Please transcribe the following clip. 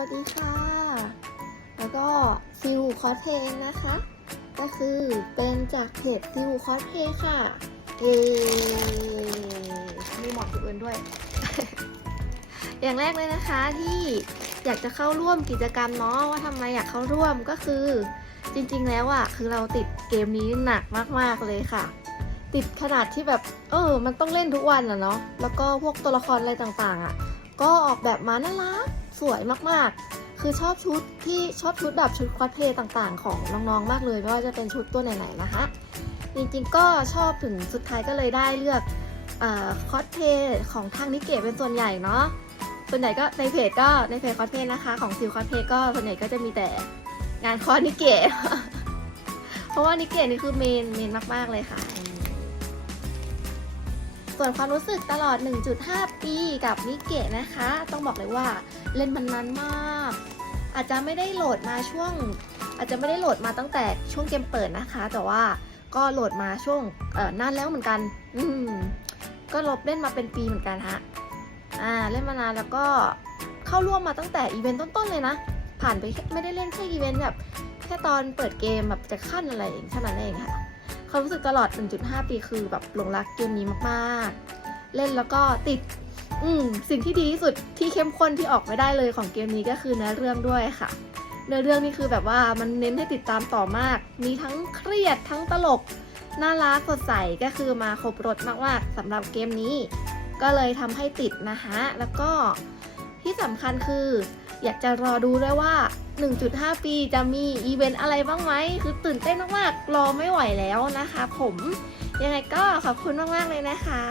วัสดีค่ะ แล้วก็ฟิวคอสเพย์นะคะ ก็คือเป็นจากเพจฟิวคอสเพย์ค่ะ เอมีหมอนตัวอื่นด้วย อย่างแรกเลยนะคะที่อยากจะเข้าร่วมกิจกรรมเนาะว่าทำไมอยากเข้าร่วมก็คือ จริงๆแล้วอะ่ะคือเราติดเกมนี้หนักมากๆเลยค่ะ ติดขนาดที่แบบ เออ มันต้องเล่นทุกวันอะเนาะแล้วก็พวกตัวละครอะไรต่างๆอะ่ะ ก็ออกแบบมาน่ารัก สวยมากๆ คือชอบชุดที่ชอบชุดแบบชุดคอสเพลย์ต่างๆ ของน้องๆมากเลยไม่ว่าจะเป็นชุดตัวไหนๆนะคะจริงๆก็ชอบถึงสุดท้ายก็เลยได้เลือกคอสเพลย์ของทางนิเกะเป็นส่วนใหญ่เนาะส่วนใหญ่ก็ในเพจก็ในเพจคอสเพลย์นะคะ ของซิลคอสเพลย์ก็ส่วนใหญ่ก็จะมีแต่งานคอสนิเกะเพราะว่านิเกะนี่คือเมนเมนมากๆเลยค่ะ ส่วนความรู้สึกตลอด 1.5 ปีกับนิเกะนะคะ ต้องบอกเลยว่าเล่นมันนานมาก อาจจะไม่ได้โหลดมาช่วง อาจจะไม่ได้โหลดมาตั้งแต่ช่วงเกมเปิดนะคะ แต่ว่าก็โหลดมาช่วงเออนานแล้วเหมือนกัน อืมก็ลบเล่นมาเป็นปีเหมือนกันฮะอ่าเล่นมานานแล้วก็เข้าร่วมมาตั้งแต่อีเวนต์ต้นๆเลยนะ ผ่านไปไม่ได้เล่นแค่อีเวนต์แบบแค่ตอนเปิดเกมแบบจะขั้นอะไรเองเท่านั้นเองค่ะ ความรู้สึกตลอด 1.5 ปีคือแบบหลงรักเกมนี้มากๆ เล่นแล้วก็ติด อืมสิ่งที่ดีที่สุดที่เข้มข้นที่ออกไม่ได้เลยของเกมนี้ก็คือเนื้อเรื่องด้วยค่ะ เนื้อเรื่องนี่คือแบบว่ามันเน้นให้ติดตามต่อมาก มีทั้งเครียดทั้งตลก น่ารักสดใสก็คือมาครบรถมากๆสำหรับเกมนี้ ก็เลยทำให้ติดนะคะแล้วก็ ที่สำคัญคือ อยากจะรอดูด้วยว่า 1.5 ปีจะมีอีเวนต์อะไรบ้างไหม คือตื่นเต้นมากๆ รอไม่ไหวแล้วนะคะผม ยังไงก็ขอบคุณมากๆเลยนะคะ